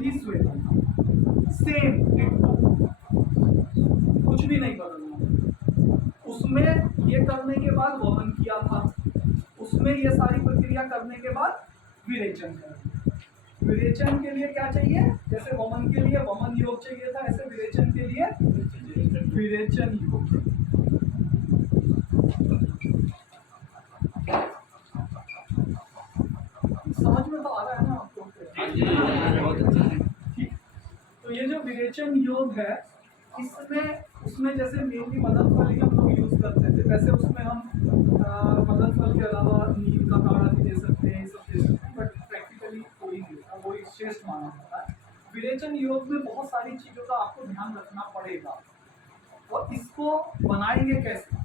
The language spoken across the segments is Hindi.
रिस्वेट सेम कुछ भी नहीं बदलना। उसमें ये करने के बाद वमन किया था, उसमें ये सारी प्रक्रिया करने के बाद विरेचन कर। विरेचन के लिए क्या चाहिए? जैसे वमन के लिए वमन योग चाहिए था, ऐसे विरेचन के लिए विरेचन योग। समझ में तो आ रहा है ना आपको? ठीक। तो ये जो विरेचन योग है, इसमें उसमें जैसे मेनली मदन फल ही हम लोग यूज करते थे, वैसे उसमें हम मदन फल के अलावा नीम का काढ़ा भी दे सकते हैं, ये सब दे सकते हैं, बट प्रैक्टिकली कोई नहीं था, वही श्रेष्ठ माना जाता है। विरेचन योग में बहुत सारी चीजों का आपको ध्यान रखना पड़ेगा, और इसको बनाएंगे कैसे?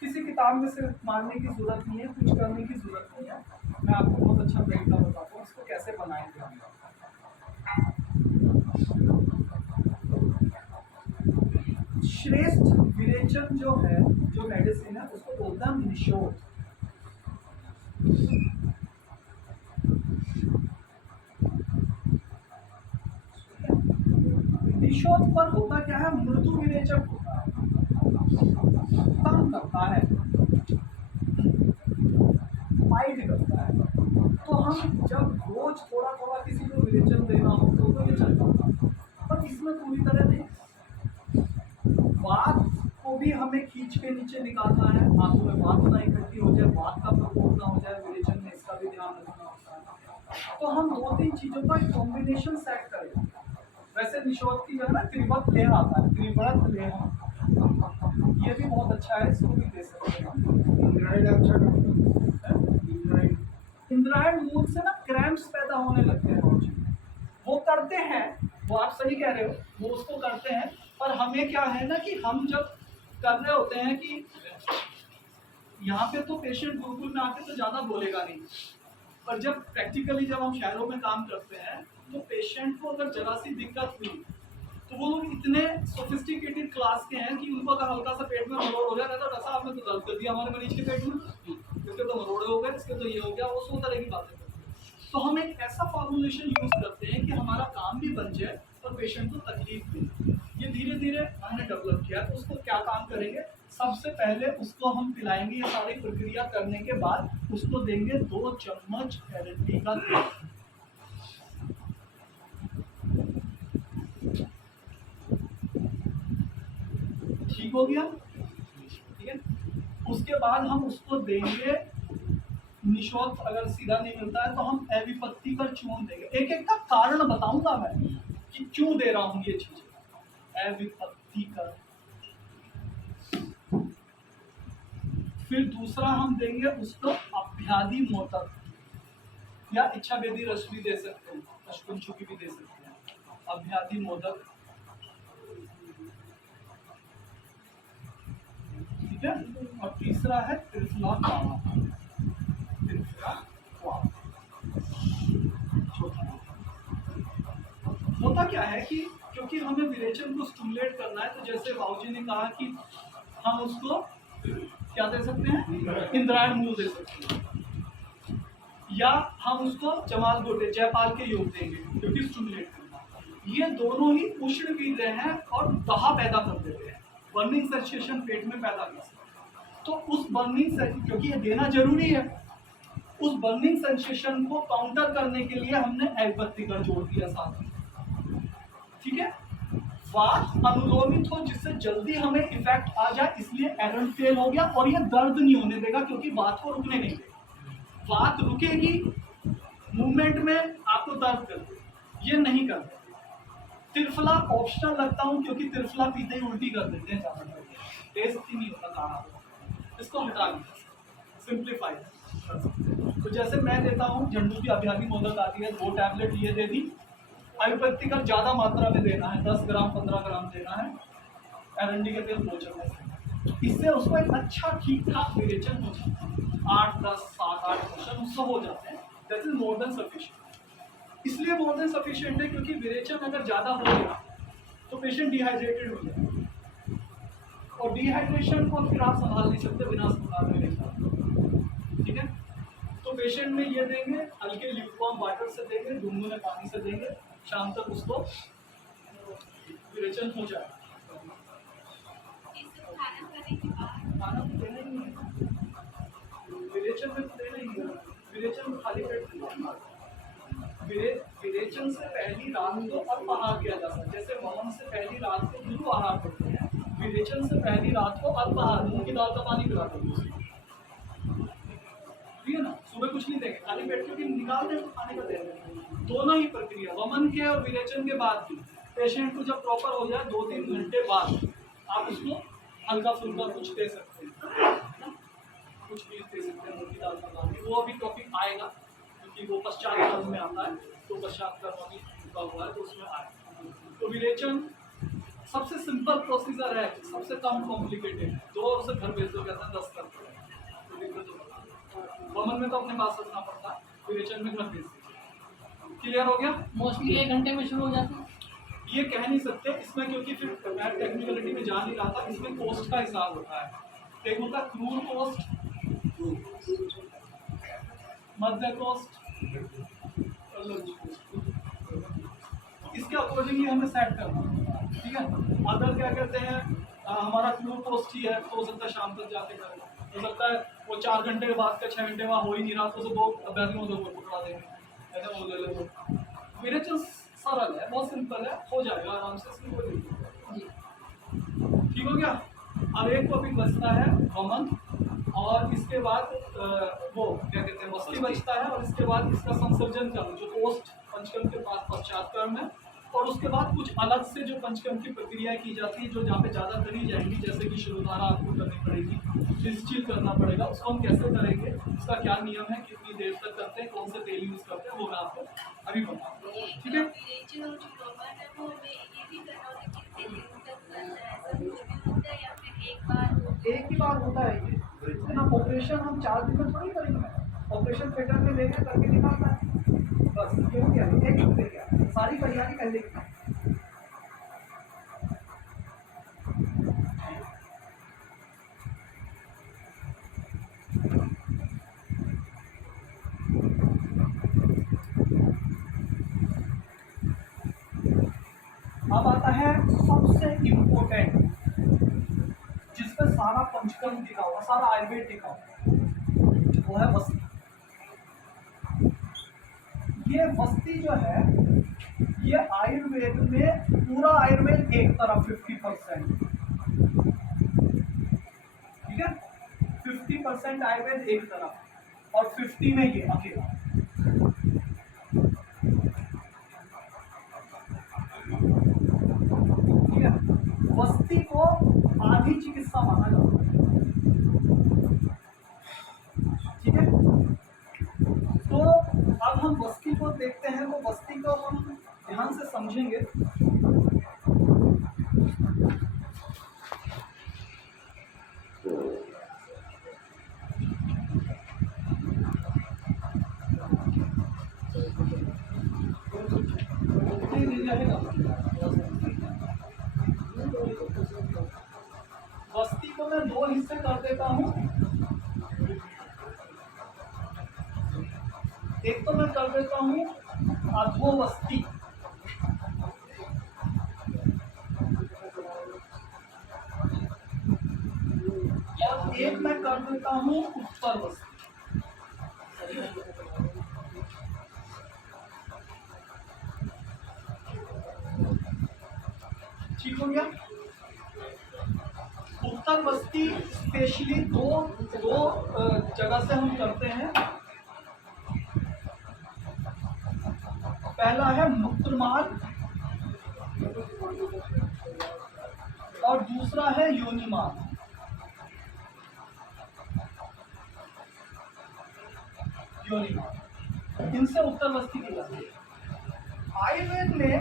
किसी किताब में सिर्फ मानने की जरूरत नहीं है, कुछ करने की जरूरत नहीं है। मैं आपको बहुत अच्छा तरीका बताता हूँ इसको कैसे बनाएंगे हम। श्रेष्ठ विरेचन जो है, जो मेडिसिन है, उसको बोलते हैं निशोथ। निशोथ पर होता क्या है? मृदु विरेचक होता है, कम करता है, माइल्ड करता है। तो हम जब रोज थोड़ा थोड़ा किसी को विरेचन देना हो तो ये चलता है, पर इसमें पूरी तरह नहीं। वात को भी हमें खींच के नीचे निकालना है, आंखों में वात ना इकट्ठी हो जाए, वात का प्रकोप ना हो जाए विरेचन में, इसका भी ध्यान रखना होता है। तो हम 2-3 चीजों का एक कॉम्बिनेशन सेट करेंगे। वैसे निशोथ की जो है ना, त्रिवत लेह आता है, त्रिव्रत लेह, ये भी बहुत अच्छा है, इसको भी दे सकते हैं। इंद्रायण मूल से ना क्रैम्प्स पैदा होने लगते हैं, वो करते हैं, वो आप सही कह रहे हो, वो उसको करते हैं, पर हमें क्या है ना कि हम जब कर रहे होते हैं कि यहाँ पे तो पेशेंट गुरुकुल में आके तो ज़्यादा बोलेगा नहीं, पर जब प्रैक्टिकली जब हम शहरों में काम करते हैं तो पेशेंट को अगर जरा सी दिक्कत हुई तो वो लोग इतने सोफिस्टिकेटेड क्लास के हैं कि उनको अगर हल्का सा पेट में मरोड़ हो जाता है तो डॉक्टर साहब ने तो दर्द कर दिया हमारे मरीज के पेट में, इसके तो मरोड़े हो गए, इसके तो ये हो गया, वो 100 तरह की बातें करते हैं। तो हम एक ऐसा फॉर्मुलेशन यूज करते हैं कि हमारा काम भी बन जाए और पेशेंट को तकलीफ भी। ये धीरे धीरे हमने डेवलप किया। तो उसको क्या काम करेंगे? सबसे पहले उसको हम पिलाएंगे, ये सारी प्रक्रिया करने के बाद उसको देंगे 2 चम्मच एरंडी का तेल। ठीक हो गया? ठीक है। उसके बाद हम उसको देंगे निशोथ, अगर सीधा नहीं मिलता है तो हम एविपत्ति का चूर्ण देंगे। एक एक का कारण बताऊंगा मैं कि क्यों दे रहा हूं ये चीजें। एविपत्ति का, फिर दूसरा हम देंगे उसको अभ्यादि मोदक या इच्छा वेदी रस भी दे सकते हैं, अश्कुंचुकी भी दे सकते हैं, अभ्यादि मोदक। ठीक है। और तीसरा है त्रिफला कावा। त्रिफला कावा होता क्या है कि क्योंकि हमें विरेचन को स्टिमुलेट करना है, तो जैसे बाबूजी ने कहा कि हम उसको क्या दे सकते हैं? इंद्रायण मूल दे सकते हैं, या हम उसको जमाल गोटे जयपाल के योग देंगे क्योंकि स्टिमुलेट करना। ये दोनों ही उष्ण वीर्य हैं और दहा पैदा कर देते हैं, बर्निंग सेंसेशन पेट में पैदा कर सकते हैं। तो उस बर्निंग से, क्योंकि ये देना जरूरी है, उस बर्निंग सेंसेशन को काउंटर करने के लिए हमने एविपत्ति का जोड़ दिया साथ में। ठीक है। वात अनुलोमित हो जिससे जल्दी हमें इफेक्ट आ जाए, इसलिए एरन फेल हो गया, और ये दर्द नहीं होने देगा क्योंकि वात को रुकने नहीं देगा। वात रुकेगी मूवमेंट में, आपको दर्द कर देगी, ये नहीं करते। त्रिफला ऑप्शनल लगता हूं क्योंकि त्रिफला पीते ही उल्टी कर देते हैं ज्यादातर, टेस्ट ही नहीं होता काढ़ा, इसको हटा दें, सिंप्लीफाई। तो जैसे मैं देता हूँ, झंडू की अभ्यादि मोदक आती है, 2 टैबलेट ये दे दी। एविपत्ति का ज्यादा मात्रा में देना है, 10 ग्राम 15 ग्राम देना है। एरंडी के तेल 2 चम्मच, इससे उसको एक अच्छा ठीक ठाक विरेचन हो जाता है, 8, 10, 7, 8 मोशन उससे हो जाते हैं। That is more than sufficient. इसलिए मोर देन सफिशिएंट है क्योंकि विरेचन अगर ज्यादा हो गया तो पेशेंट डिहाइड्रेटेड हो जाए, और डिहाइड्रेशन को फिर आप संभाल नहीं सकते बिना संभाल में। ठीक है। तो पेशेंट में ये देंगे, हल्के ल्यूकवार्म वाटर से देंगे, गुनगुने पानी से देंगे, शाम तक उसको विरेचन हो जाए। खाना तो देना ही नहीं है, विरेचन में तो देना ही है, विरेचन में खाली पेट नहीं। विरेचन से पहली रात को अल्प आहार किया जा सकता है, जैसे वमन से पहली रात को गुरु आहार करते हैं, विरेचन से पहली रात को अल्प आहार, मूंग की दाल का पानी पिला देंगे, ठीक है ना। सुबह कुछ नहीं देंगे, खाली पेट क्योंकि निकाल दें तो खाने का दे देंगे। दोनों ही प्रक्रिया वमन के और विरेचन के बाद भी पेशेंट को जब प्रॉपर हो जाए 2-3 घंटे बाद आप उसको हल्का फुल्का कुछ दे सकते हैं, कुछ भी दे सकते हैं, मूंग की दाल का पानी। वो अभी टॉपिक आएगा क्योंकि वो पश्चात कर्म में आता है, तो पश्चात कर्म अभी रुका हुआ है तो उसमें आएगा। तो विरेचन सबसे सिंपल प्रोसीजर है, सबसे कम कॉम्प्लिकेटेड है, 2 और उसे घर भेज दो, कहते हैं 10 करते हैं। वमन में तो अपने पास रखना पड़ता है, विरेचन में घर भेज दीजिए। क्लियर हो गया? मोस्टली 1 घंटे में शुरू हो जाता है। ये कह नहीं सकते इसमें, क्योंकि फिर मैं टेक्निकलिटी में जा नहीं रहा था। इसमें कोस्ट का हिसाब होता है, एक होता है क्रूर कोस्ट, मध्य कोस्ट, इसके अकॉर्डिंगली हमें सेट करना है, ठीक है। अदर क्या कहते हैं, हमारा क्रूर कोस्ट ही है तो हो सकता है शाम तक जाके करें, हो सकता है वो 4 घंटे के बाद का 6 घंटे वहाँ हो ही नहीं रहा तो उसे 2 अभ्यर्थियों को पकड़ा देंगे, ऐसा बोल रहे थे। विरेचन सरल है, बहुत सिंपल है, हो जाएगा आराम से, इसमें कोई दिक्कत नहीं। ठीक हो गया। अब एक टॉपिक बचता है वमन, और इसके बाद वो क्या कहते हैं वस्ती बचता है, और इसके बाद इसका संसर्जन कर्म जो पोस्ट पंचकर्म के पास पश्चात कर्म है, और उसके बाद कुछ अलग से जो पंचकर्म की प्रक्रिया की जाती है जो जहाँ पे ज़्यादा करी जाएंगी, जैसे कि शिरोधारा आपको करनी पड़ेगी, डिस्चिल करना पड़ेगा, उसको हम कैसे करेंगे, उसका क्या नियम है, कितनी देर तक करते हैं, कौन से तेल यूज करते हैं, वो मैं आपको अभी बताऊँ, ठीक है। एक ही बार होता है ये, इतना ऑपरेशन हम 4 दिन में थोड़ी करेंगे, ऑपरेशन थिएटर में लेके करके निकालना है बस, ये हो गया, एक प्रक्रिया, सारी तैयारी पहले की। अब आता है सबसे इम्पोर्टेंट, जिसपे सारा पंचकर्म लिखा हुआ, सारा आयुर्वेद लिखा हुआ, वो है वस्ती। ये वस्ती जो है, ये आयुर्वेद में पूरा आयुर्वेद एक तरफ 50%, ठीक है, 50% आयुर्वेद एक तरफ, और 50 में ये अकेला, ठीक है। वस्ती को आधी चिकित्सा माना जाता है, ठीक है। तो अब हम वस्ती को देखते हैं, तो वस्ती को हम ध्यान से समझेंगे। वस्ती को मैं 2 हिस्से कर देता हूँ, एक तो मैं कर देता हूँ अधोवस्ती, और एक मैं कर देता हूँ उत्तरवस्ती। ठीक हो गया। उत्तरवस्ती स्पेशली दो जगह से हम करते हैं। पहला है मूत्रमार्ग और दूसरा है योनि मार्ग। योनि मार्ग, इनसे उत्तरवस्ती की जाती है। आयुर्वेद में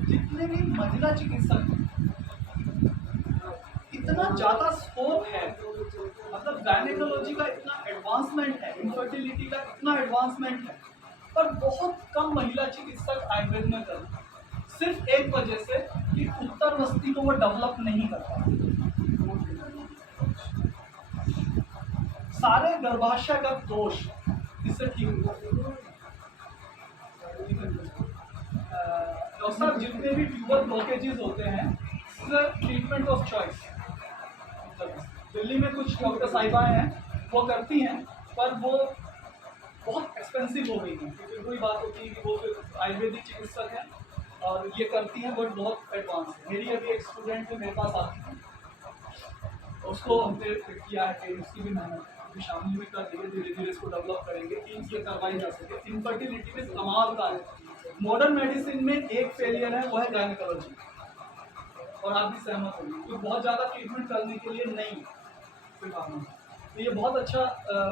जितने भी महिला चिकित्सक, इतना ज्यादा स्कोप है, मतलब गायनेकोलॉजी का इतना एडवांसमेंट है, इनफर्टिलिटी का इतना एडवांसमेंट है, पर बहुत कम महिला चिकित्सक आयुर्वेद में करते हैं, सिर्फ एक वजह से कि उत्तरवस्ती को वो डेवलप नहीं कर पाते। सारे गर्भाशयगत दोष इससे ठीक हो डॉक्टर साहब जितने भी ट्यूबर ब्लॉकेजेस होते हैं ट्रीटमेंट ऑफ चॉइस, दिल्ली में कुछ डॉक्टर साहिबाएँ हैं वो करती हैं, पर वो बहुत एक्सपेंसिव हो गई हैं, क्योंकि वही बात होती है कि वो फिर आयुर्वेदिक चिकित्सक हैं और ये करती हैं, बट बहुत एडवांस है। मेरी अभी एक स्टूडेंट है मेरे पास आती है, उसको हमने किया है कि उसकी भी मेहनत अभी शामिल में कर दी है, धीरे धीरे इसको डेवलप करेंगे कि ये करवाई जा सके। इनफर्टिलिटी में कमाल का है, मॉडर्न मेडिसिन में एक फेलियर है, वो है गायनेकोलॉजी, और आप भी सहमत होंगे, तो बहुत ज़्यादा ट्रीटमेंट करने के लिए नहीं तो ये बहुत अच्छा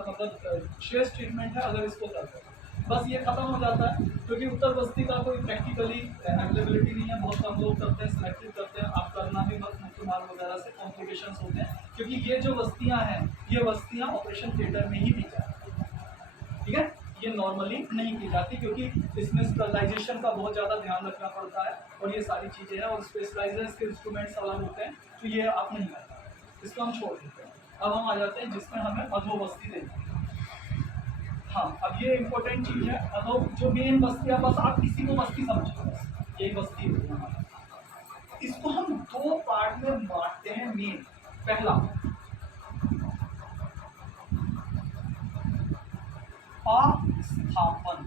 मतलब श्रेष्ठ ट्रीटमेंट है अगर इसको करते हैं। बस ये ख़त्म हो जाता है क्योंकि उत्तर बस्ती का कोई प्रैक्टिकली अवेलेबिलिटी नहीं है, बहुत कम लोग करते हैं, सिलेक्टिव करते हैं, आप करना भी मत, मुख्यमाल वगैरह से कॉम्प्लिकेशंस होते हैं, क्योंकि ये जो बस्तियाँ हैं ये बस्तियाँ ऑपरेशन थिएटर में ही दी जाती हैं, ठीक है। ये नॉर्मली नहीं की जाती क्योंकि इसमें स्टरलाइजेशन का बहुत ज़्यादा ध्यान रखना पड़ता है और ये सारी चीज़ें हैं, और स्पेशलाइजर्स के इंस्ट्रूमेंट्स अलग होते हैं, तो ये आप नहीं करना, इसको हम छोड़ देते हैं। अब हम आ जाते हैं जिसमें हमें अधोबस्ती देनी है। हाँ, अब ये इम्पोर्टेंट चीज़ है, अधो जो मेन बस्ती है, बस आप किसी को बस्ती समझिए, बस यही बस्ती है। इसको हम दो पार्ट में बांटते हैं मेन। पहला अस्थापन,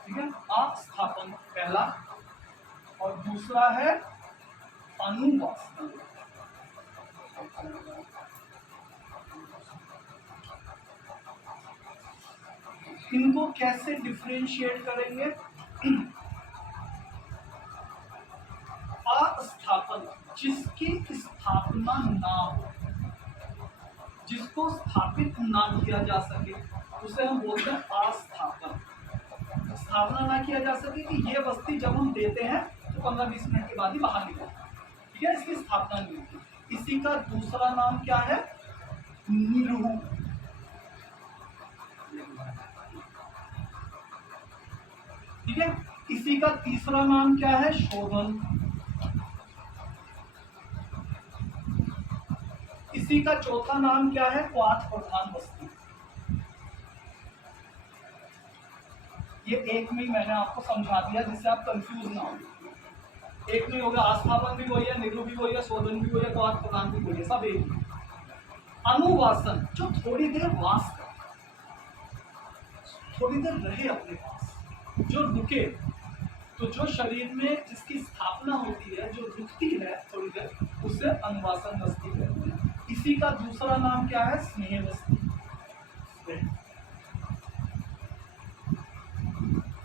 ठीक है, अस्थापन पहला, और दूसरा है अनुवासन। इनको कैसे डिफरेंशिएट करेंगे? अस्थापन, जिसकी स्थापना ना हो, जिसको स्थापित ना किया जा सके, उसे हम बोलते हैं अस्थापन। स्थापना ना किया जा सके कि ये बस्ती जब हम देते हैं तो 15-20 मिनट के बाद ही बाहर निकलता है, ठीक है, इसकी स्थापना नहीं होती। इसी का दूसरा नाम क्या है? निरूह। ठीक है, इसी का तीसरा नाम क्या है? शोधन। इसी का चौथा नाम क्या है? क्वाथ प्रधान बस्ती। ये एक में मैंने आपको समझा दिया जिससे आप कंफ्यूज ना हो। एक में हो गया आस्थापन भी वही है, निरूह भी वही है, शोधन भी वही है, क्वाथ प्रधान भी वही है, सब एक ही। अनुवासन, जो थोड़ी देर वास करे, थोड़ी देर रहे अपने पास, जो रुके, तो जो शरीर में जिसकी स्थापना होती है, जो रुकती है थोड़ी देर, उससे अनुवासन बस्ती कहते हैं। इसी का दूसरा नाम क्या है? स्नेह बस्ती।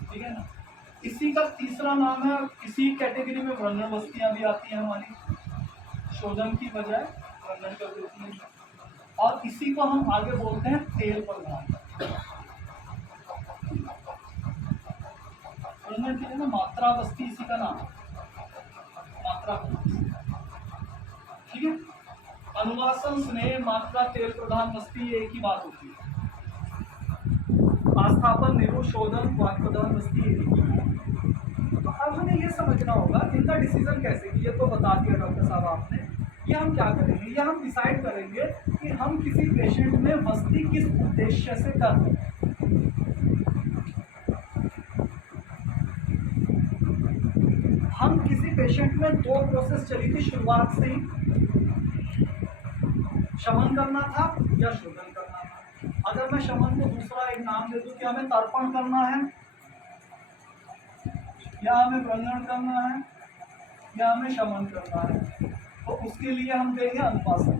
ठीक है ना। इसी का तीसरा नाम है, इसी कैटेगरी में वर्णन बस्तियां भी आती हैं हमारी, शोधन की बजाय वर्णन कर देती हैं, और इसी को हम आगे बोलते हैं तेल प्रधान। वर्णन के लिए ना मात्रा बस्ती, इसी का नाम मात्रा, ठीक है। अनुवासन, स्नेह, मात्रा, तेल प्रधान बस्ती, एक ही बात होती है। आस्थापन, निरूह, शोधन, क्वाथ प्रधान बस्ती, एक ही है। तो अब हमें ये समझना होगा इनका डिसीजन कैसे, ये तो बता दिया डॉक्टर साहब आपने। ये हम क्या करेंगे? ये हम डिसाइड करेंगे कि हम किसी पेशेंट में बस्ती किस उद्देश्य से कर रहे हैं। हम किसी पेशेंट में दो प्रोसेस चली थी शुरुआत से ही, शमन करना था या शोधन करना था। अगर मैं शमन को दूसरा एक नाम दे दूं कि हमें तर्पण करना है, या हमें प्रंगण करना है, या हमें शमन करना है, तो उसके लिए हम देंगे अनुवासन,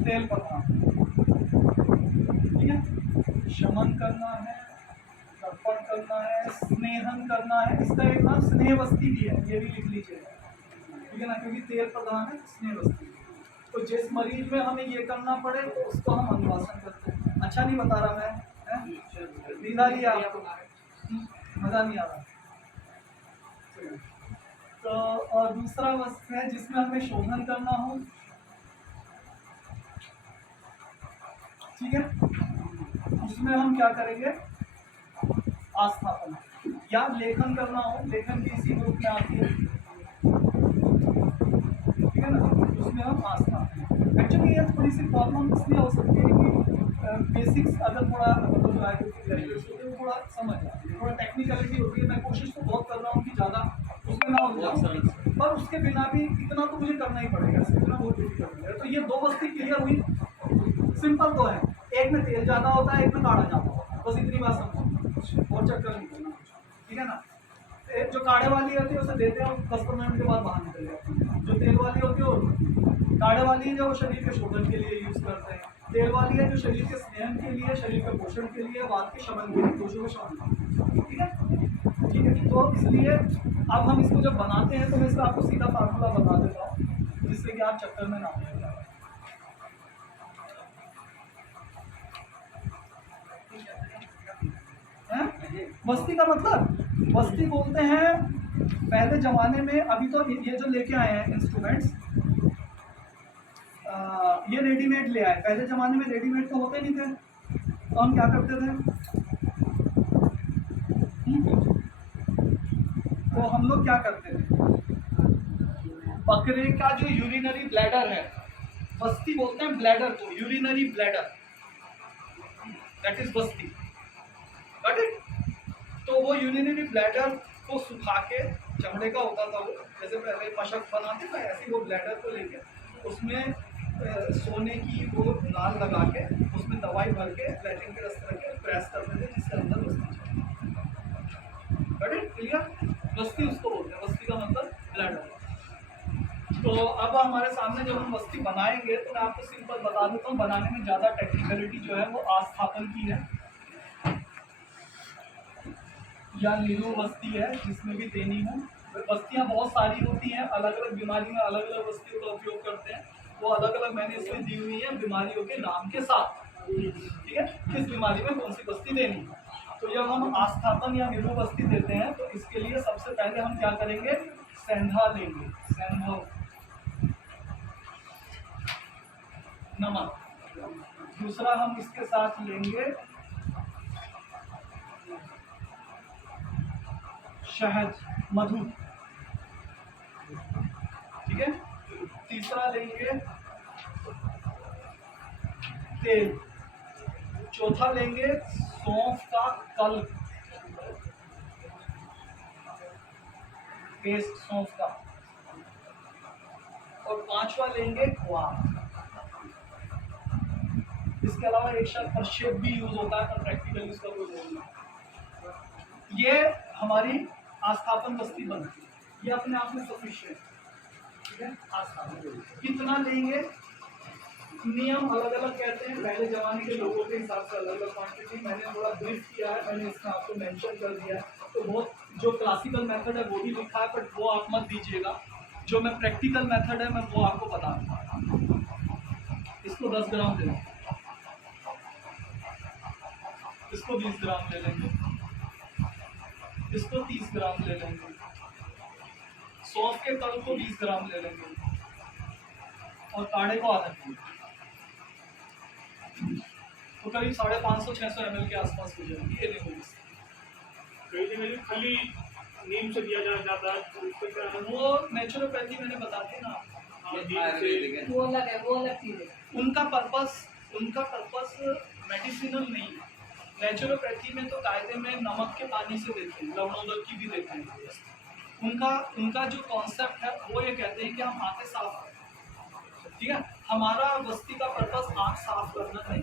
तेल प्रधान, ठीक है। शमन करना है, तर्पण करना है, स्नेहन करना है। इसका एक नाम स्नेह बस्ती भी है, ये भी लिख लीजिए, ठीक है ना, क्योंकि तेल प्रधान है, स्नेह बस्ती। तो जिस मरीज में हमें ये करना पड़े तो उसको हम अनुवासन करते हैं। अच्छा नहीं बता रहा मैं, नींद आ रही है आपको? मजा नहीं आ रहा? तो और दूसरा वस्तु है जिसमें हमें शोधन करना हो, ठीक है, उसमें हम क्या करेंगे? आस्थापन। या लेखन करना हो, लेखन की इसी ग्रुप में आती है, ठीक है ना, उसमें हम आस्थापन। एक्चुअली ये थोड़ी सी प्रॉब्लम इसलिए हो सकती है कि बेसिक्स अगर थोड़ा मतलब जो आयुर्वेदिक ग्रेजुएट्स होते हैं वो थोड़ा समझ आती है, थोड़ा टेक्निकलिटी होती है। मैं कोशिश तो बहुत कर रहा हूँ कि ज़्यादा उसमें ना हो जाऊँ, पर उसके बिना भी इतना तो मुझे करना ही पड़ेगा, इसके बिना बहुत डिफिकल्ट है। तो ये दो वस्ती क्लियर हुई, सिंपल तो है, एक में तेल ज़्यादा होता है, एक में काढ़ा ज़्यादा होता है, बस इतनी बात समझो और चक्कर नहीं करना, ठीक है ना। जो काढ़े वाली होती है उसे देते हैं 10-15 मिनट के बाद बाहर निकल जाती है। जो तेल वाली होती है वो काढ़े वाली है जो वो शरीर के शोधन के लिए यूज़ करते हैं, तेल वाली है जो शरीर के स्नेहन के लिए, शरीर के पोषण के लिए, वात के शमन के लिए, दोषों के शमन के लिए, ठीक है, ठीक है। तो इसलिए अब हम इसको जब बनाते हैं तो मैं इसका आपको सीधा फार्मूला बता देता हूँ जिससे कि आप चक्कर में ना आए। बस्ती का मतलब, बस्ती बोलते हैं पहले जमाने में, अभी तो ये जो लेके आए हैं इंस्ट्रूमेंट्स ये रेडीमेड ले आए, पहले जमाने में रेडीमेड तो होते नहीं थे, तो हम क्या करते थे, तो हम लोग क्या करते थे, बकरे का जो यूरिनरी ब्लैडर है, बस्ती बोलते हैं ब्लैडर को, urinary bladder, that is Basti, got it. तो वो यूरिनरी ब्लैडर को सुखा के, चमड़े का होता था वो, जैसे पहले मशक बनाते थे ऐसे वो ब्लैडर को लेके उसमें सोने की वो नाल लगा के उसमें दवाई भर के लैट्रिन के रास्ते रख के प्रेस करते थे जिससे अंदर बस्ती चले, गॉट इट, क्लियर। बस्ती उसको बोलते हैं, बस्ती का मतलब ब्लैडर। तो अब हमारे सामने जब हम बस्ती बनाएंगे तो मैं आपको सिंपल बता देता हूँ, बनाने में ज़्यादा टेक्निकलिटी जो है वो आस्थापन की है या नीलू बस्ती है, जिसमें भी देनी हो। बस्तियाँ बहुत सारी होती हैं, अलग अलग बीमारी में अलग अलग बस्तियों का उपयोग करते हैं, वो अलग अलग मैंने इसमें दी हुई है बीमारियों के नाम के साथ, ठीक है, किस बीमारी में कौन सी बस्ती देनी है। तो जब हम आस्थापन या नीलू बस्ती देते हैं तो इसके लिए सबसे पहले हम क्या करेंगे, सेंधा लेंगे, सेंधा नमक, दूसरा हम इसके साथ लेंगे शहद, मधु, ठीक है, तीसरा लेंगे तेल, चौथा लेंगे सौंफ का कल, पेस्ट सौंफ का, और पांचवा लेंगे क्वाथ। इसके अलावा एक शब्द प्रक्षेप भी यूज होता है, पर प्रैक्टिकली उसका कोई रोल नहीं। ये हमारी आस्थापन बस्ती बनती है, ये अपने आप में सफिशिएंट, ठीक है। आस्थापन कितना लेंगे, नियम अलग अलग कहते हैं, पहले जमाने के लोगों के हिसाब से अलग अलग क्वांटिटी, मैंने थोड़ा ब्रीफ किया है, मैंने इसमें आपको मेंशन कर दिया है। तो बहुत जो क्लासिकल मेथड है वो भी लिखा है, बट वो आप मत दीजिएगा, जो मैं प्रैक्टिकल मेथड है मैं वो आपको बता दूँगा। इसको 10 ग्राम ले लेंगे, इसको 20 ग्राम ले लेंगे, इसको 30 ग्राम ले लेंगे, सौंफ के तल को 20 ग्राम ले लेंगे और काढ़े को आधा किलो, तो करीब 550-600 ml के आसपास हो जाएगी। ये देखो कई जगह खाली नीम से दिया जाता है, वो नेचुरोपैथी मैंने बता दी ना, वो अलग है, वो अलग चीज है। उनका पर्पस मेडिसिनल नहीं है। नेचुरोपैथी में तो कायदे में नमक के पानी से देते हैं, लवणोदक की भी देते हैं। उनका जो कॉन्सेप्ट है वो ये कहते हैं कि हम आंखें साफ करें, ठीक है। हमारा बस्ती का पर्पस आँख साफ करना नहीं,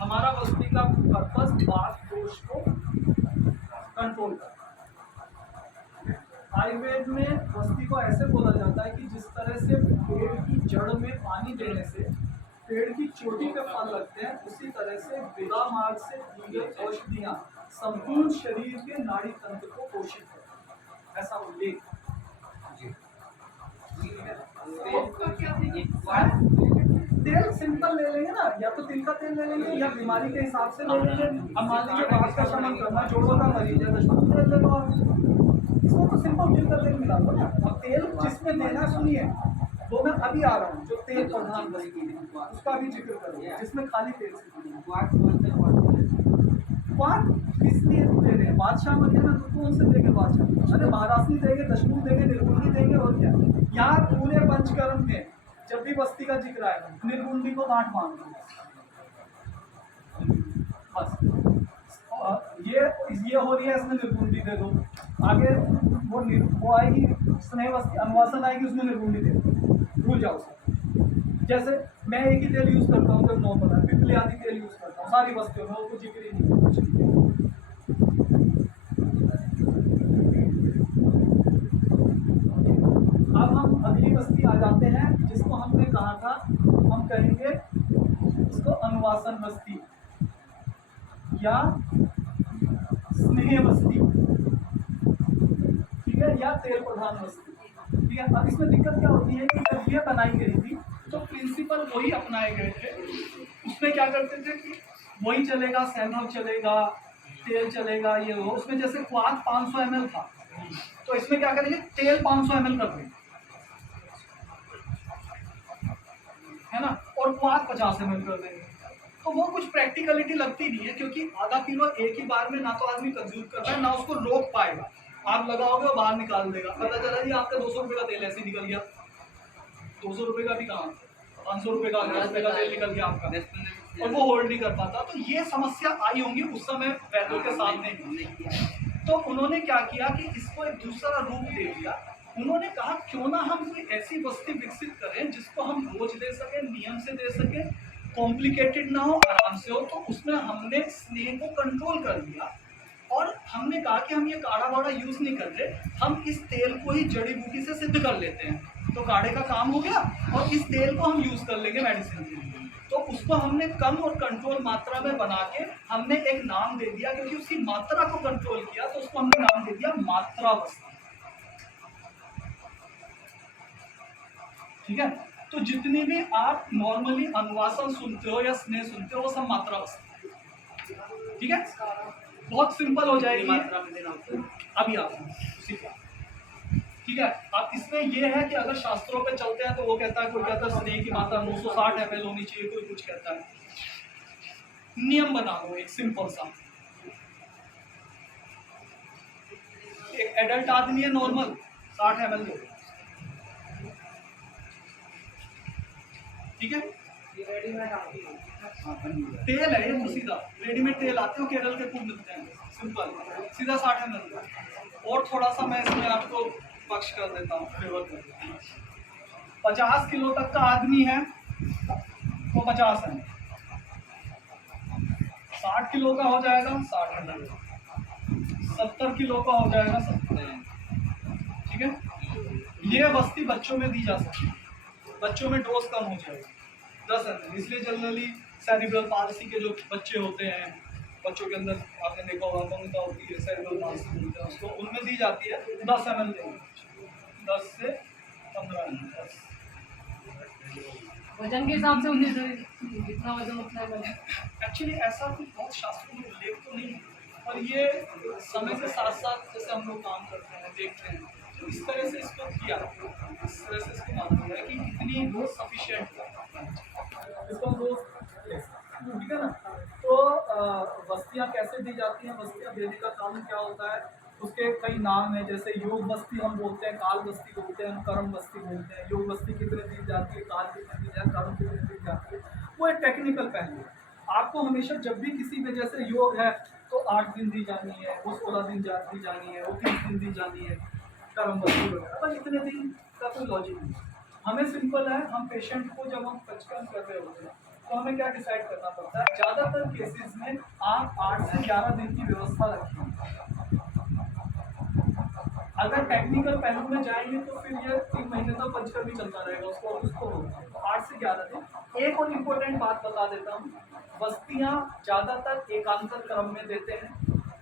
हमारा बस्ती का पर्पस वात दोष को कंट्रोल करना। आयुर्वेद में बस्ती को ऐसे बोला जाता है कि जिस तरह से पेड़ की जड़ में पानी देने से पेड़ की चोटी पे फल लगते हैं, उसी तरह से विदा मार्ग से दी गई औषधियाँ संपूर्ण शरीर के नाड़ी तंत्र को पोषित करती हैं, ऐसा उल्लेख। तेल सिंपल ले लेंगे ना, या तो तिल का तेल ले लेंगे या बीमारी के हिसाब से ले लेंगे। अब मान लीजिए बात का शमन करना, जोड़ों का मरीज है तो शमन तेल ले लो आप, इसको तो सिंपल तिल का तेल मिला दो ना। अब तेल जिसमें देना, सुनिए वो मैं अभी आ रहा हूँ, जो तेल प्रधान बस्ती है उसका भी जिक्र करूँगा, जिसमें खाली तेल से इसलिए दे रहे हैं। बादशाह बने ना तो कौन से देंगे बादशाह, अरे महाराष्ट्री देंगे, दशमूल देंगे, निर्गुणी देंगे, और क्या। यहाँ पूरे पंचकर्म में जब भी बस्ती का जिक्र आएगा निर्गुंडी को गांठ मान लो बस। ये हो रही है, इसमें निर्गुंडी दे दो। आगे वो आएगी स्नेह बस्ती, अनुवासन आएगी, उसमें निर्गुंडी दे दो, भूल जाओ सब। जैसे मैं एक ही तेल यूज करता हूँ जब नॉर्मल है, पिपली आदि तेल यूज करता हूँ सारी बस्तियों में, वो कुछ जिक्र ही नहीं, कुछ नहीं। अब हम अगली बस्ती आ जाते हैं जिसको हमने कहा था, हम कहेंगे इसको अनुवासन बस्ती या स्नेह बस्ती, ठीक है, या तेल प्रधान बस्ती, ठीक है। अब इसमें दिक्कत क्या होती है कि जब ये बनाई गई थी तो प्रिंसिपल वही अपनाए गए थे। उसमें क्या करते थे कि वही चलेगा, सैंधव चलेगा, तेल चलेगा, ये वो। उसमें जैसे क्वाथ 500 ml था तो इसमें क्या करेंगे, तेल 500 ml कर देंगे, है ना, और क्वाथ 50 ml कर देंगे। तो वो कुछ प्रैक्टिकलिटी लगती नहीं है, क्योंकि आधा किलो एक ही बार में ना तो आदमी कंज्यूम करता है, ना उसको रोक पाएगा। आप लगाओगे और बाहर निकाल देगा, पता चला जी आपका 200 रुपये का तेल ऐसे निकल गया, 200 रुपये का भी कहाँ, 500 रुपये का, 1000 रुपये का तेल निकल गया आपका, और वो होल्ड नहीं कर पाता। तो ये समस्या आई होंगी उस समय वैद्यों के सामने। तो उन्होंने क्या किया कि इसको एक दूसरा रूप दे दिया। उन्होंने कहा क्यों ना हम कोई ऐसी बस्ती विकसित करें जिसको हम रोज दे सकें, नियम से दे सकें, कॉम्प्लिकेटेड ना हो, आराम से हो। तो उसमें हमने स्नेह को कंट्रोल कर दिया और हमने कहा कि हम ये काढ़ा वाड़ा यूज नहीं कर रहे, हम इस तेल को ही जड़ी बूटी से सिद्ध कर लेते हैं। तो काढ़े का काम हो गया और इस तेल को हम यूज कर लेंगे मेडिसिन के लिए। तो उसको हमने कम और कंट्रोल मात्रा में बना के हमने एक नाम दे दिया, क्योंकि उसकी मात्रा को कंट्रोल किया तो उसको हमने नाम दे दिया मात्रा बस्ती, ठीक है। तो जितनी भी आप नॉर्मली अनुवासन सुनते हो या स्नेह सुनते हो वो सब मात्रा बस्ती, ठीक है। बहुत सिंपल हो जाएगी अभी आप सीखा, ठीक है। अब इसमें ये है कि अगर शास्त्रों पे चलते हैं तो वो कहता है, कोई कहता है स्नेह की मात्रा 960 ml होनी चाहिए, कोई कुछ कहता है। नियम बना लो एक सिंपल सा, एक एडल्ट आदमी है नॉर्मल 60 ml दो, ठीक है। तेल है ये तो सीधा रेडीमेड तेल आते हो केरल के खूब मिलते हैं, सिंपल सीधा 60 ml। और थोड़ा सा मैं इसमें आपको पक्ष कर देता हूँ, 50 किलो तक का आदमी है तो 50 है, 60 किलो का हो जाएगा 60 ml, 70 किलो का हो जाएगा 70, ठीक है। ये बस्ती बच्चों में दी जा सकती है, बच्चों में डोज कम हो जाएगी 10 ml। इसलिए जनरली सेरिब्रल पाल्सी के जो बच्चे होते हैं, बच्चों के अंदर आपने देखा होगा मंगता होती है, सेरिब्रल पाल्सी बोलते हैं उसको, उनमें दी जाती है 10 ml देंगे, 10 से 15 ml। वजन के हिसाब से उन्हें जितना वजन उतना ही। एक्चुअली ऐसा कुछ बहुत शास्त्रों में उल्लेख तो नहीं है, और ये समय के साथ साथ जैसे हम लोग काम करते हैं देखते हैं तो इस तरह से इसको किया, इस तरह से इसको मालूम है कि इतनी डोज सफिशिएंट इसको डोज, ठीक है ना। तो बस्तियाँ कैसे दी जाती हैं, बस्तियाँ देने का काम क्या होता है, उसके कई नाम हैं। जैसे योग बस्ती हम बोलते हैं, काल बस्ती बोलते हैं, कर्म बस्ती बोलते हैं। योग बस्ती कितने दी जाती है, काल कितने दी जाती है, कर्म कितने दी जाती है, वो एक टेक्निकल पहलू है। आपको हमेशा जब भी किसी में जैसे योग है तो 8 दिन दी जानी है, वो 16 दिन दी जानी है, वो 30 दिन दी जानी है, कर्म बस्ती वगैरह, बस इतने दिन का कोई लॉजिक नहीं। हमें सिंपल है, हम पेशेंट को जब हम पचकन कर रहे होते हैं तो हमें क्या डिसाइड करना पड़ता है। ज़्यादातर केसेस में आप 8 से 11 दिन की व्यवस्था रखिए। अगर टेक्निकल पहलू में जाएंगे तो फिर ये 3 महीने तक पंचकर भी चलता रहेगा उसको होगा। तो 8 से 11 दिन। एक और इम्पोर्टेंट बात बता देता हूँ, बस्तियाँ ज़्यादातर एकांतर क्रम में देते हैं।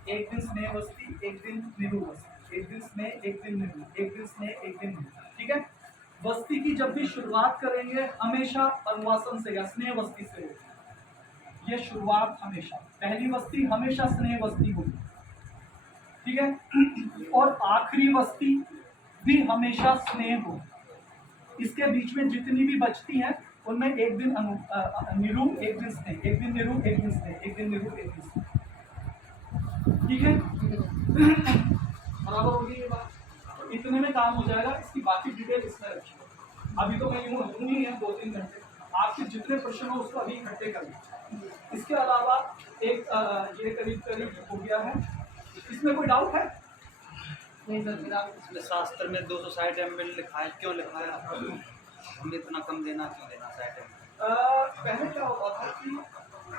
एक दिन स्नेह बस्ती, एक दिन निरू बस्ती, एक दिन स्नेह, एक दिन निरू, एक दिन स्नेह, एक दिन निरू, ठीक है। बस्ती की जब भी शुरुआत करेंगे हमेशा अनुवासन से या स्नेह बस्ती से होगी। ये शुरुआत हमेशा, पहली बस्ती हमेशा स्नेह बस्ती होगी, ठीक है। और आखिरी बस्ती भी हमेशा स्नेह हो। इसके बीच में जितनी भी बचती हैं उनमें एक दिन निरू, एक दिन स्नेह, एक दिन निरू, एक दिन स्नेह, एक दिन निरू, एक दिन स्नेह, ठीक है। बराबर होगी ये बात। इतने में काम हो जाएगा, इसकी बाकी डिटेल इसमें रखिए। अभी तो मैं यूँ हूँ ही है 2-3 घंटे, आपके जितने प्रश्न हो उसको अभी इकट्ठे कर लें। इसके अलावा एक ये करीब करीब हो गया है, इसमें कोई डाउट है? नहीं सर, फिर आप इसमें शास्त्र में 260 ml लिखा है, क्यों लिखा है? हमें इतना कम देना क्यों देना 60 ml? पहले क्या होता था कि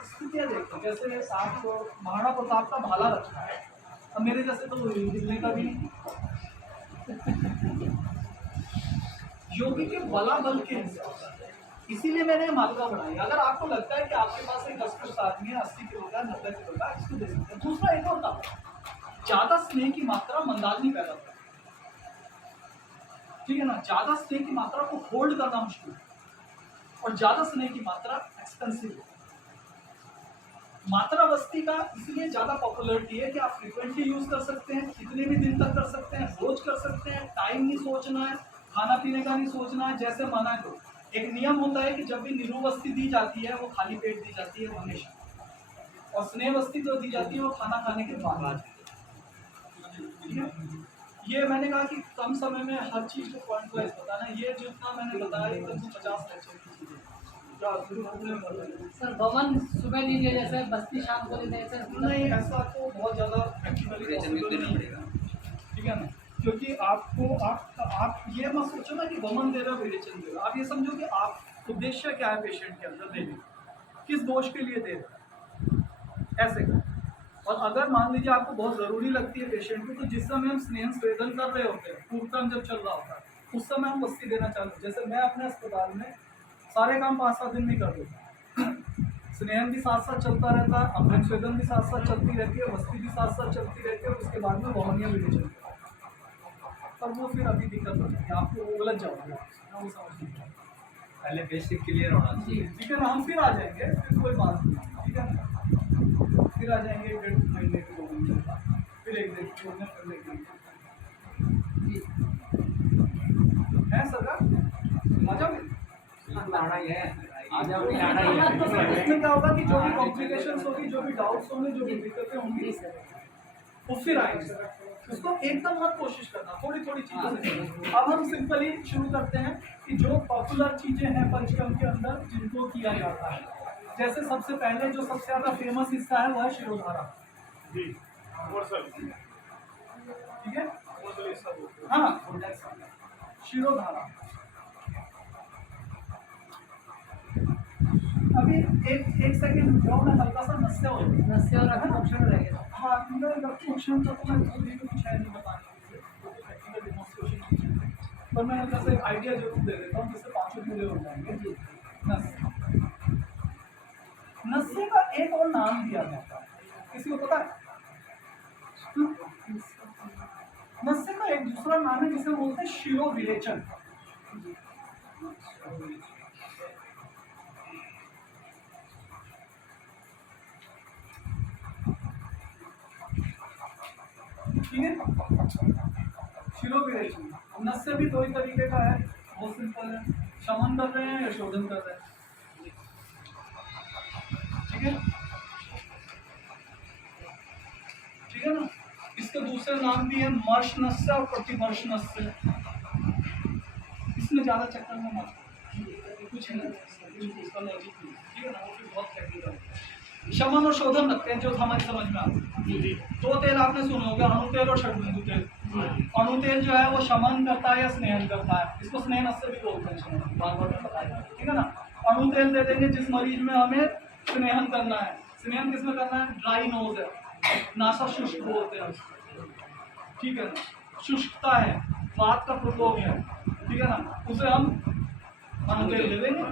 स्थितियाँ देखो, जैसे आप महाराणा प्रताप का भाला रखा है, अब मेरे जैसे तो हिलने का भी नहीं, योगी के बला बल के हिसाब से, इसीलिए मैंने ये मात्रा बढ़ाई। अगर आपको लगता है कि आपके पास एक 10 आदमी है, 80 किलो का, 90 किलो का, इसको दे सकते हैं। दूसरा एक और था, ज्यादा स्नेह की मात्रा मंदाग्नि पैदा करती है, ठीक है ना। ज्यादा स्नेह की मात्रा को होल्ड करना मुश्किल है, और ज्यादा स्नेह की मात्रा एक्सपेंसिव है। मात्रा बस्ती का इसलिए ज्यादा पॉपुलरिटी है कि आप फ्रिक्वेंटली यूज कर सकते हैं, कितने भी दिन तक कर सकते हैं, रोज कर सकते हैं, टाइम नहीं सोचना है, खाना पीने का नहीं सोचना है, जैसे माना है। तो एक नियम होता है कि जब भी निरुवस्ती दी जाती है वो खाली पेट दी जाती है हमेशा, और स्नेह वस्ती जो दी जाती है वो खाना खाने के बाद। ठीक है? ये मैंने कहा कि कम समय में हर चीज को पॉइंट वाइज बताना, ये जितना मैंने बताया एकदम 50 लेक्चर की चीजें। सर भवन सुबह नहीं ले जैसे बस्ती शाम को लेते हैं सर? नहीं, ऐसा तो बहुत ज़्यादा प्रैक्टिकली पॉसिबल नहीं है, ठीक है ना। क्योंकि आपको आप ये मत सोचो ना कि वमन दे रहा है विरेचन दे रहा, आप ये समझो कि आप उद्देश्य क्या है पेशेंट के अंदर देने, किस दोष के लिए दे रहे, ऐसे का। और अगर मान लीजिए आपको बहुत ज़रूरी लगती है पेशेंट को, तो जिस समय हम स्नेह स्वेदन कर रहे होते हैं, पूर्वक्रम जब चल रहा होता है, उस समय हम वस्ती देना चाहते हैं। जैसे मैं अपने अस्पताल में सारे काम 5-7 दिन में कर देता हूँ, स्नेहन भी साथ साथ चलता रहता है, अमृत स्वेदन भी साथ साथ चलती रहती है, वस्ती भी साथ साथ चलती रहती है, और उसके बाद में वहनिया भी चलती है। पर वो फिर अभी दिक्कत होती है, आपको उलझ जाओगे, वो समझ नहीं पाएंगे। पहले बेसिक क्लियर होना चाहिए। ठीक है ना, हम फिर आ जाएंगे, फिर कोई बात नहीं, ठीक है ना। फिर आ जाएंगे 1-1.5 महीने के 2 महीने बाद, फिर एक दिन छोड़ने, फिर एक दिन है सरकार, आ जाओगे? लाना ही है, आ जाओ, तो लाना ही है। इसमें क्या होगा कि जो भी कॉम्प्लिकेशंस होगी, जो भी डाउट्स होंगे, जो भी दिक्कतें होंगी, वो फिर आएंगे। उसको एकदम मत कोशिश करना, थोड़ी थोड़ी चीज़ों से। अब हम सिंपली शुरू करते हैं कि जो पॉपुलर चीज़ें हैं पंचकर्म के अंदर, जिनको किया जाता है। जैसे सबसे पहले जो सबसे ज़्यादा फेमस हिस्सा है वो है शिरोधारा। जी, और सर ठीक है, और सर ऐसा बोलते हैं। हाँ, शिरोधारा। अभी एक सेकंड जाओ, मैं हल्का सा नस्य हो जाऊँ। नस्य और अक्षर रहेगा। हाँ, अंदर ऑप्शन तो मैं खुद ही कुछ है नहीं बताने के लिए, प्रैक्टिकल डेमोन्स्ट्रेशन, पर मैं हल्का सा एक आइडिया जरूर दे देता हूँ, जिससे 5 पूरे हो जाएंगे। नस्य का एक और नाम दिया जाता है, किसी को पता है? नस्य का एक दूसरा नाम है जिसे बोलते हैं शिरो विरेचन। ठीक है, शिरो विरेचन। नस्य भी 2 ही तरीके का है, बहुत सिंपल है, शमन कर रहे हैं या शोधन कर रहे हैं, ठीक है, ठीक है ना। इसके दूसरे नाम भी है मर्श नस्य और प्रतिमर्श नस्य। इसमें ज्यादा चक्कर में मत कुछ नहीं, उसका लॉजिक नहीं, ठीक है ना, वो फिर बहुत टेक्निकल है। शमन और शोधन रखते हैं जो हमारी समझ में आते हैं। 2 तेल आपने सुने होंगे, अणु तेल और षड्बिंदु तेल। अणु तेल जो है वो शमन करता है या स्नेहन करता है, इसको स्नेह नस्य भी बोलते हैं, बार बार में बताया, ठीक है ना। अणु तेल दे देंगे जिस मरीज में हमें स्नेहन करना है। स्नेहन किसमें करना है? ड्राई नोज है, नासा शुष्क बोलते हैं, ठीक है ना, शुष्कता है, वात का प्रकोप है, ठीक है ना, उसे हम अणु तेल दे देंगे,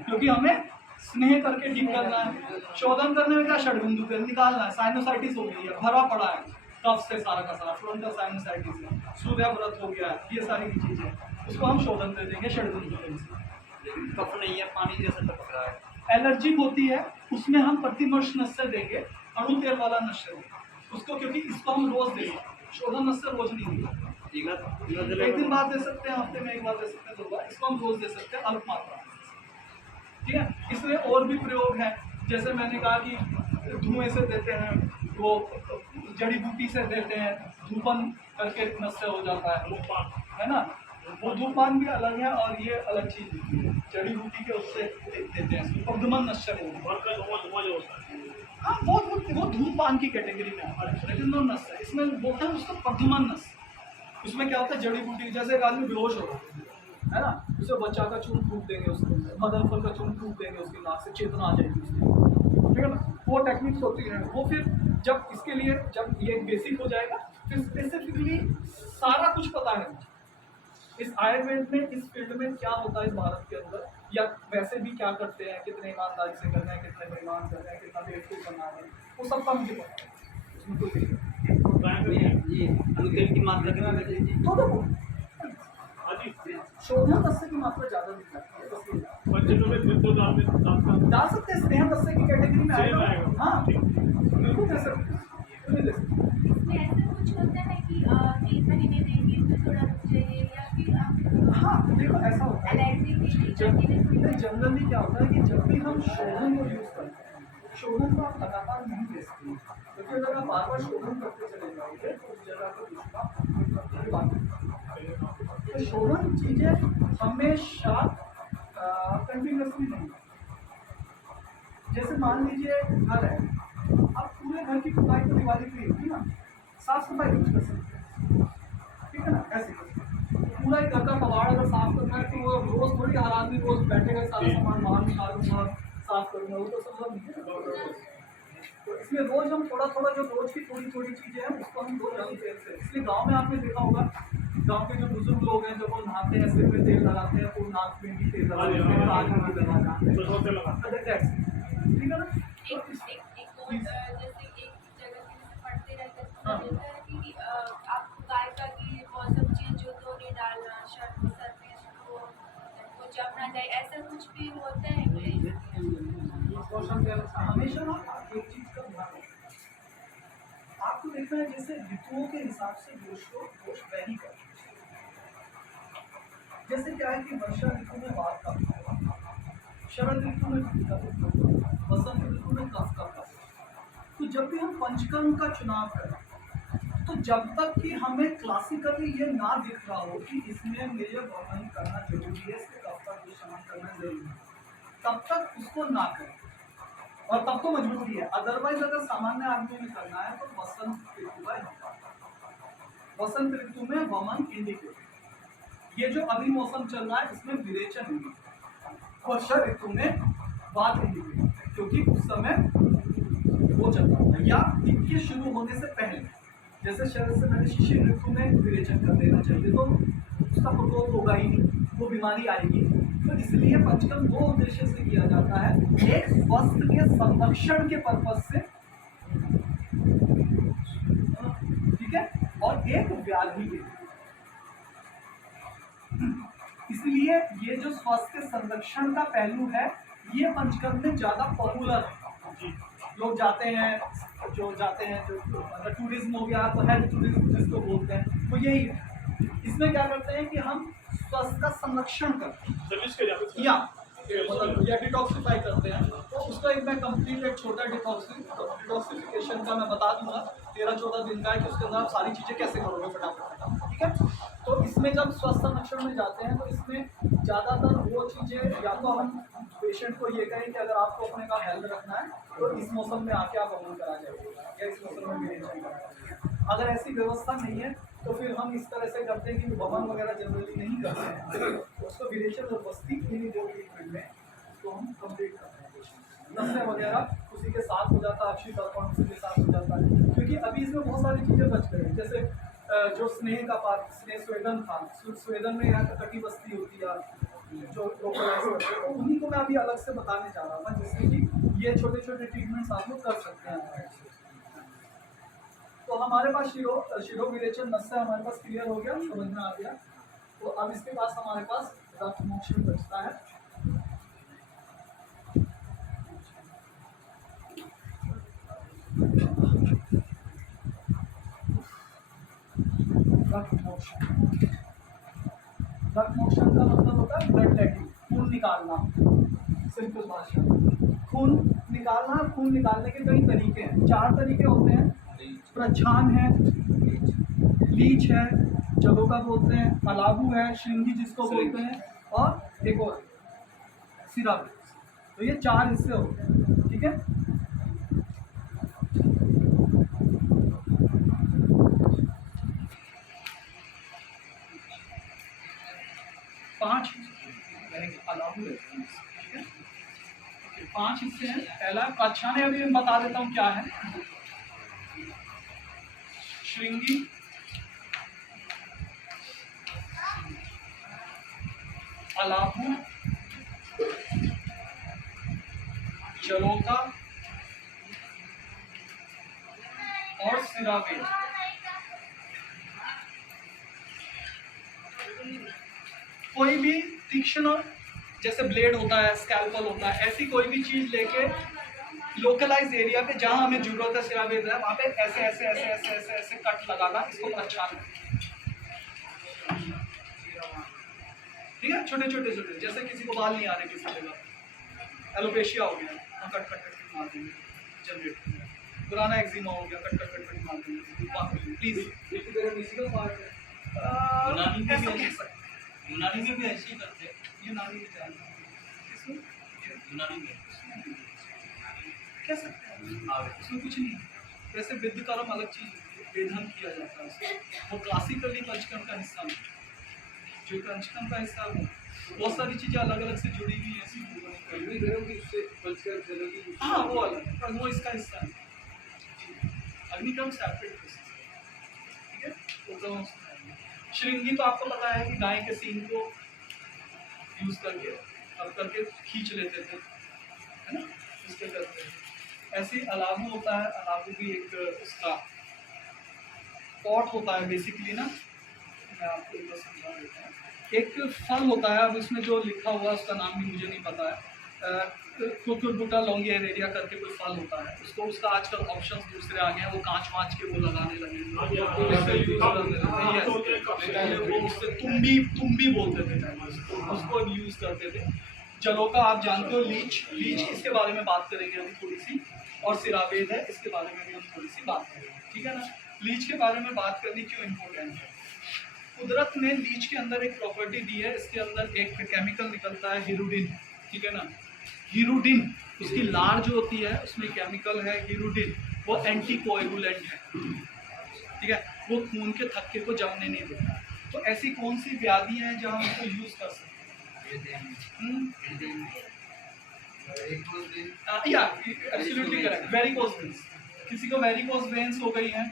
क्योंकि हमें स्नेह करके ठीक करना है। शोधन करने में क्या? षड्बिंदु तेल निकालना है, साइनोसाइटिस हो गई है, भरा पड़ा है कफ से सारा का सारा, फ्रंटल साइनोसाइटिस है, सूर्याव्रत हो गया है, ये सारी चीजें, उसको हम शोधन दे देंगे षड्बिंदु तेल से। कफ नहीं है, पानी जैसा टपक रहा है, एलर्जी होती है, उसमें हम प्रतिमर्श नस्य देंगे, अणु तेल वाला नस्य देंगे उसको, क्योंकि इसको हम रोज देंगे, शोधन नस्य रोज नहीं देंगे, एक दिन बाद दे सकते हैं, हफ्ते में एक बार दे सकते हैं, 2 बार, इसको हम रोज दे सकते हैं, अल्प मात्रा, ठीक है। इसमें और भी प्रयोग है, जैसे मैंने कहा कि धुएं से देते हैं, वो जड़ी बूटी से देते हैं, धूपन करके नस्य हो जाता है ना, वो धूमपान भी अलग है और ये अलग चीज़ होती है, जड़ी बूटी के उससे देते हैं इसको प्रद्युमन नश्य बोलते हैं। और का धुआं धुआं जो होता है हाँ वो धूमपान की कैटेगरी में आता है, लेकिन नो नस है इसमें बोलते हैं उसको प्रद्युमन नस। उसमें क्या होता है, जड़ी बूटी जैसे एक आदमी बेहोश हो है ना, उसे बच्चा का चून फूक देंगे, उसके मदन फल का चून फूक देंगे, उसकी नाक से चेतना आ जाएगी उसकी, ठीक है ना। वो टेक्निक्स होती है। वो फिर जब इसके लिए जब ये बेसिक हो जाएगा फिर स्पेसिफिकली सारा कुछ पता है इस आयुर्वेद में, इस फील्ड में क्या होता है इस भारत के अंदर, या वैसे भी क्या करते हैं, कितने ईमानदारी से करना है, कितने बेईमान कर रहे हैं, कितना बेवकूफ़ करना है, वो सब का मुझे पता है, उसमें कोई दिक्कत नहीं। ये अनुदेव की मात्रा कितना बजे जी? तो हाँ जी शोधन दस्ते की मात्रा ज़्यादा दिख जाती है, बस ये पंचों में फिर तो दाल में डाल सकते हैं, स्नेह दस्ते की कैटेगरी में सेम आएगा। आएगा। हाँ बिल्कुल दे सकते हैं, क्यों नहीं दे सकते। इसमें ऐसा कुछ होता है कि 3 महीने देंगे तो थोड़ा रुक जाइए, या फिर आप हाँ देखो ऐसा होता है एलर्जी के लिए कंटिन्यू जनरली क्या होता है कि जब भी हम शोधन को यूज़ करते हैं, शोधन को आप लगातार नहीं दे सकते, क्योंकि अगर आप बार बार शोधन करते चले जाओगे तो उस जगह को दूसरा तो शोधन चीज़ें हमेशा कंटिन्यूसली नहीं। जैसे मान लीजिए घर है, आप पूरे घर की खुदाई तो दिवाली पे होगी ना, साफ सफाई कुछ कर सकते हैं, ठीक है ना, ऐसे कर सकते हैं। पूरा एक घर का कबाड़ अगर साफ करना है तो वो रोज थोड़ी हर आदमी रोज बैठेगा सारा सामान बाहर निकालूंगा साफ करूंगा, वो तो संभव नहीं है। तो इसलिए रोज हम थोड़ा थोड़ा जो रोज की थोड़ी थोड़ी चीजें हैं उसको हम रोज रंग तेल से, इसलिए गांव में आपने देखा होगा, गांव के जो बुजुर्ग लोग हैं जब वो नहाते हैं सिर में तेल लगाते हैं, तो नाक में भी तेल लगाते हैं, कान में भी लगाते हैं, तो सोते लगा ठीक है ना। एक और जैसे एक जगह पे जैसे पढ़ते रहते हैं तो रहता है कि आप गाय का घी मौसम चेंज हो तो नहीं डालना, सर में वो जम ना जाए, ऐसा कुछ भी होता है क्या? हमेशा ना एक चीज का ध्यान रखना, आपको देखना है जैसे ऋतुओं के हिसाब से दोष वैरी कर, जैसे क्या है कि वर्षा ऋतु में वात का, शरद ऋतु में पित्त का, वसंत ऋतु में कफ का। तो जब भी हम पंचकर्म का चुनाव करें तो जब तक कि हमें क्लासिकली ये ना दिख रहा हो कि इसमें मेरे वर्णन करना जरूरी है, इसके कफ का दोष शमन करना जरूरी है, तब तक उसको ना करें, और तब तो मजबूरी है। अदरवाइज अगर सामान्य आदमी में करना है तो वसंत ऋतु है, वसंत ऋतु में वमन इंडिकेट, ये जो अभी मौसम चल रहा है इसमें विरेचन इंडिकेट, वर्षा ऋतु में वात इंडिकेट, क्योंकि उस समय वो चल रहा था, या इनके शुरू होने से पहले, जैसे शरद से पहले शिशिर ऋतु में विरेचन कर देना चाहिए, तो उसका प्रकोप होगा ही नहीं, वो बीमारी आएगी। तो इसलिए पंचकर्म दो उद्देश्य से किया जाता है, एक स्वास्थ्य के संरक्षण के पर्पज से, ठीक है, और एक व्याधि के। इसलिए ये जो स्वास्थ्य संरक्षण का पहलू है ये पंचकर्म में ज्यादा पॉपुलर है। लोग जाते हैं जो मतलब टूरिज्म हो गया तो हेल्थ टूरिज्म जिसको बोलते हैं, वो यही है। इसमें क्या करते हैं कि हम स्वास्थ्य का संरक्षण करते हैं सर्विस के जाते या मतलब या डिटॉक्सिफाई करते हैं। तो उसका एक मैं कंप्लीट एक छोटा डिटॉक्सिफिकेशन का मैं बता दूंगा, 13-14 दिन का है कि उसके अंदर आप सारी चीज़ें कैसे करोगे फटाफट, ठीक है। तो इसमें जब स्वास्थ्य संरक्षण में जाते हैं तो इसमें ज़्यादातर वो चीज़ें, या तो हम पेशेंट को ये कहें कि अगर आपको अपने का हेल्थ रखना है तो इस मौसम में आके आप अमल करा जाइए, या इस मौसम में विरेचन करा जाइए। अगर ऐसी व्यवस्था नहीं है तो फिर हम इस तरह से करते हैं कि वमन वगैरह जनरली नहीं करते हैं, उसको विरेचन और बस्ती इन्हीं दो ट्रीटमेंट में तो हम कंप्लीट करते हैं। नशे वगैरह उसी के साथ हो जाता है, अक्षी तर्पण उसी के साथ हो जाता है, क्योंकि अभी इसमें बहुत सारी चीज़ें बच गई हैं। जैसे जो स्नेह का पार्ट, स्नेह स्वेदन था, स्वेदन में यहाँ कटी बस्ती होती है जो लोकलाइज करते हैं, तो उन्हीं को मैं अभी अलग से बताने जा रहा था, जिससे कि ये छोटे छोटे ट्रीटमेंट्स आप लोग कर सकते हैं। तो हमारे पास शिरो विरेचन नस्य हमारे पास क्लियर हो गया, समझ में आ गया। तो अब इसके पास हमारे पास रक्त मोक्षण बचता है। रक्त मोक्षण का मतलब होता है ब्लड लेटिंग, खून निकालना। सिंपल भाषा, खून निकालना। खून निकालने के कई तरीके हैं, 4 तरीके होते हैं। प्रच्छान है, लीच है, जलोका बोलते हैं, अलाबू है, श्रृंगी जिसको बोलते हैं, और एक और सिरावेद। तो ये 4 हिस्से होते हैं, ठीक है। अलाबू है, ठीक है। 5 हिस्से हैं। पहला अच्छा ने अभी मैं बता देता हूँ क्या है। श्रृंगी, अलाबू, जलोका और सिरावेद। कोई भी तीक्ष्ण जैसे ब्लेड होता है, स्कैल्पल होता है, ऐसी कोई भी चीज लेके लोकलाइज एरिया पे जहां हमें जरूरत है सिरावेद है, वहां पे ऐसे ऐसे ऐसे ऐसे ऐसे ऐसे कट लगाना, इसको अच्छा है, ठीक है। छोटे छोटे छोटे, जैसे किसी को बाल नहीं आ रहे, किसी जगह एलोपेशिया हो गया, हम कट कट कट मार देंगे, जनरेट पुराना एक्जिमा हो गया, कट कट कट कट मार देंगे, प्लीज। ऐसा कह सकते हैं, यूनानी में भी ऐसे ही करते हैं। यूनानी में जानना इसमें यूनानी में कह सकते हैं, इसमें कुछ नहीं है। वैसे विद्ध कर्म अलग चीज होती है, वेधन किया जाता है उसमें, वो क्लासिकली पंचकर्म का हिस्सा नहीं, जो पंचकर्म का हिस्सा है बहुत सारी चीजें अलग अलग से जुड़ी हुई हैं, हाँ वो अलग है, पर वो इसका हिस्सा है। अग्निकर्म सेपरेट प्रोसेस है, ठीक है। तो श्रृंगी तो आपको पता है कि गाय के सींग को यूज करके खींच लेते थे, है ना, इसके करते हैं। ऐसे ही अलाबू होता है, अलाबू भी एक उसका पॉट होता है बेसिकली ना, मैं आपको एक बार समझा देता हूँ। एक फल होता है, अब इसमें जो लिखा हुआ है उसका नाम भी मुझे नहीं पता है, कुकुरबुटा लॉन्गियर एरिया करके कोई फल होता है, उसको उसका आजकल ऑप्शंस दूसरे आ गए हैं, वो कांच वाँच के वो लगाने लगे पहले वो उससे तुम्बी बोलते थे, उसको यूज करते थे। जलोका आप जानते हो, लीच इसके बारे में बात करेंगे अभी थोड़ी सी, और सिरावेद है, इसके बारे में भी हम थोड़ी सी बात करेंगे, ठीक है ना। लीच के बारे में बात करनी क्यों इम्पोर्टेंट है? कुदरत ने लीच के अंदर एक प्रॉपर्टी दी है, इसके अंदर एक केमिकल निकलता है हिरुडिन, ठीक है ना। हिरुडिन, उसकी लार जो होती है उसमें केमिकल है हिरुडिन, वो एंटी कोएगुलेंट है, ठीक है, वो खून के थक्के को जमने नहीं देता। तो ऐसी कौन सी व्याधियां हैं जहाँ उसको यूज कर सकते हैं? या एब्सोल्युटली करेक्ट, वेरिकोज वेन्स, किसी को वेरिकोज वेन्स हो गई है,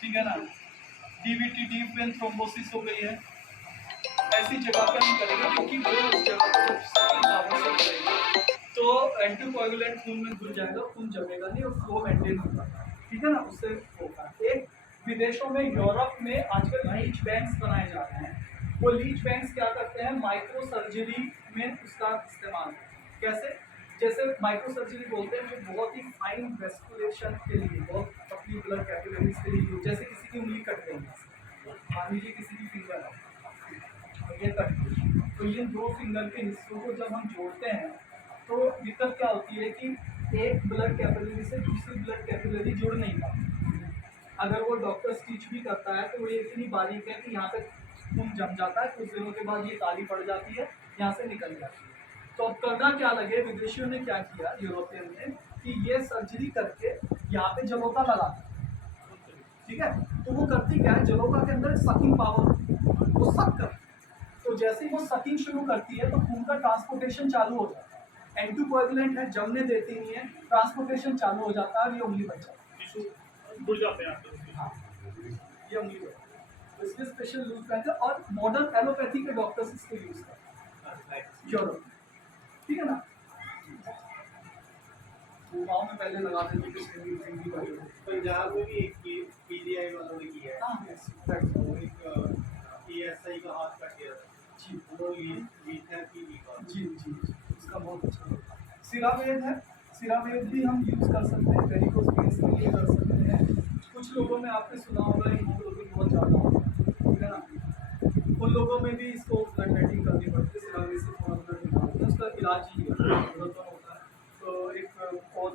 ठीक है ना, डीवीटी डीप वेन थ्रोम्बोसिस हो गई है, ऐसी जगह पे नहीं करेंगे क्योंकि वो उस जगह पर पावर से करेंगे तो एंटीकोएगुलेंट खून में घुल जाएगा, खून जमेगा नहीं और फ्लो मेंटेन होगा, ठीक है ना, उससे होगा। एक विदेशों में, यूरोप में आजकल लीच बैंक्स बनाए जा रहे हैं। वो लीच बैंक्स क्या करते हैं, माइक्रो सर्जरी में उसका इस्तेमाल। कैसे? जैसे माइक्रो सर्जरी बोलते हैं, जो बहुत ही फाइन वेस्कुलेशन के लिए, बहुत पतली ब्लड कैपिलरीज के लिए, जैसे किसी की उंगली कट गई, मान लीजिए किसी की फिंगर है, ये कट गई, तो ये 2 फिंगर के हिस्सों को जब हम जोड़ते हैं तो दिक्कत क्या होती है कि एक ब्लड कैपिलरी से दूसरी ब्लड कैपिलरी जुड़ नहीं पाती। अगर वो डॉक्टर स्टिच भी करता है तो वो ये इतनी बारीक है कि यहाँ पे खून जम जाता है, कुछ दिनों के बाद ये काली पड़ जाती है, यहाँ से निकल जाती है। तो अब करना क्या लगे, विदेशियों ने क्या किया, यूरोपियन ने, कि ये सर्जरी करके यहाँ पे जलोका लगा, ठीक है। तो वो करती क्या है, जलोका के अंदर सकिंग पावर, वो सक करती है, तो जैसे ही वो सकिंग शुरू करती है तो खून का ट्रांसपोर्टेशन चालू हो जाता है। एंटीकोएगुलेंट है, जमने देती नहीं है, ट्रांसपोर्टेशन चालू हो जाता है, ये उंगली बच जाती है, जुड़ जाते हैं। हाँ, ये उंगली बच जाती है। तो इसलिए स्पेशल यूज करते हैं, और मॉडर्न एलोपैथी के डॉक्टर्स इसको यूज करते हैं यूरोप, ठीक है ना। वो गाँव में पहले लगाते थे कि सिंगी का जो पंजाब में भी एक पीजीआई वालों ने किया है, हाँ वो एक पीएसआई का हाथ कट गया था जी वो थेरेपी भी का जी जी जी, इसका बहुत अच्छा होता है। सिरावेद है, सिरावेद भी हम यूज़ कर सकते हैं, वेरिकोज वेन्स के लिए कर सकते हैं। कुछ लोगों में आपने सुना होगा हीमोग्लोबिन बहुत ज़्यादा होता है, ठीक है ना, उन लोगों में भी इसको ब्लड वेटिंग करनी पड़ती है, सिरावेद से थोड़ा ब्लड निकालते हैं, उसका इलाज ही होता है। तो एक और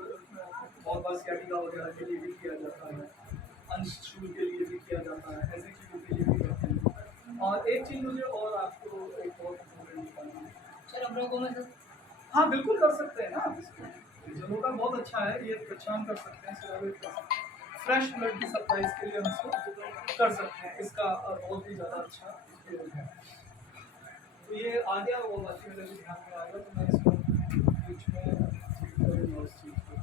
बहुत बार सियाटिका वगैरह के लिए भी किया जाता है, अंशूल के लिए भी किया जाता है, ऐसी चीज़ों के लिए रोगों में सर? हाँ बिल्कुल कर सकते हैं ना, जलों का बहुत अच्छा है, ये पहचान कर सकते हैं, सिराविक का फ्रेश ब्लड की सप्लाई के लिए हम इसको कर सकते हैं, इसका बहुत ही ज़्यादा अच्छा उपयोग है। तो ये आ गया, वो बाकी मेरे भी ध्यान में आ गया, तो मैं इसको बीच में उस चीज़ को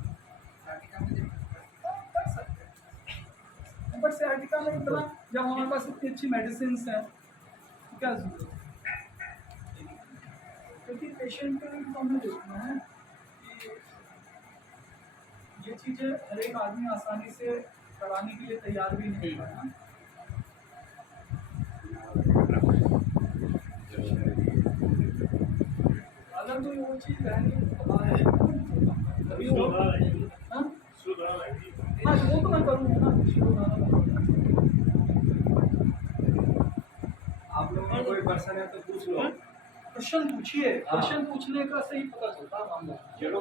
कर सकते हैं। बट सियाटिका में इतना, जब हमारे पास इतनी अच्छी मेडिसिन हैं तो क्या जरूरत है, क्योंकि पेशेंट को भी तो हमें देखना है कि ये चीज़ें हर एक आदमी आसानी से कराने के लिए तैयार भी नहीं है ना। अगर कोई वो चीज़ रहनी तो अभी वो हाँ हाँ वो तो मैं करूँगा ना। आप लोगों में कोई पर्सन है तो पूछ लो। क्वेश्चन पूछिए, क्वेश्चन पूछने का सही पता चलता है मामला। जड़ों का